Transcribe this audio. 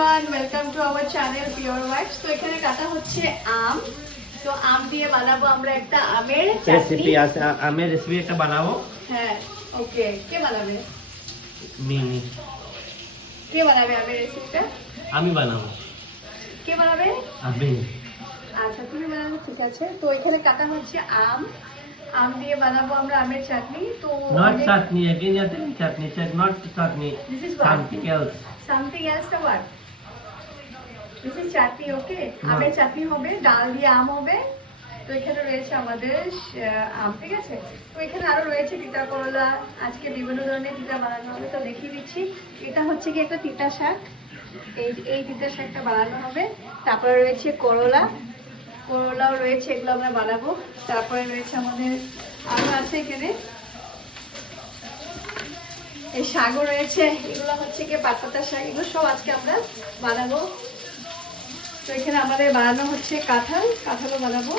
Everyone, welcome to our channel pure wife's. তো এখানে কাটা হচ্ছে আম। তো আম দিয়ে বানাবো আমরা একটা আমের রেসিপি চাটনি। আছে, আমের রেসিপি একটা বানাবো। হ্যাঁ, ওকে। কে বানাবে? মিমি। কে বানাবে আমের রেসিপিটা? আমি বানাবো। কে বানাবে? আমি। আচ্ছা, তুমি বানাবে, ঠিক আছে। তো এখানে কাটা হচ্ছে আম। আম দিয়ে বানাবো আমরা আমের চাটনি। তো Not chutney, again you're telling chutney, not chutney, This is what? something else. Something else the what? This is chutney, okay. না। আমের চাটনি হবে, ডাল দিয়ে আম হবে। তো এখানে রয়েছে আমাদের আম, ঠিক আছে। তো এখানে আরো রয়েছে তিতা করলা। আজকে বিভিন্ন ধরনের তিতা বানানো হবে, তো দেখিয়ে দিচ্ছি। এটা হচ্ছে কি একটা তিতা শাক। এই তিতা শাকটা বানানো হবে। তারপরে রয়েছে করলা, করলাও রয়েছে, এগুলো আমরা বানাবো। তারপরে রয়েছে আমাদের আরো আছে এখানে, এই শাকও রয়েছে। এগুলো হচ্ছে কি পাতা শাক, এগুলো সব আজকে আমরা বানাবো। তো এখানে আমাদের বানানো হচ্ছে কাঁঠালও বানাবো।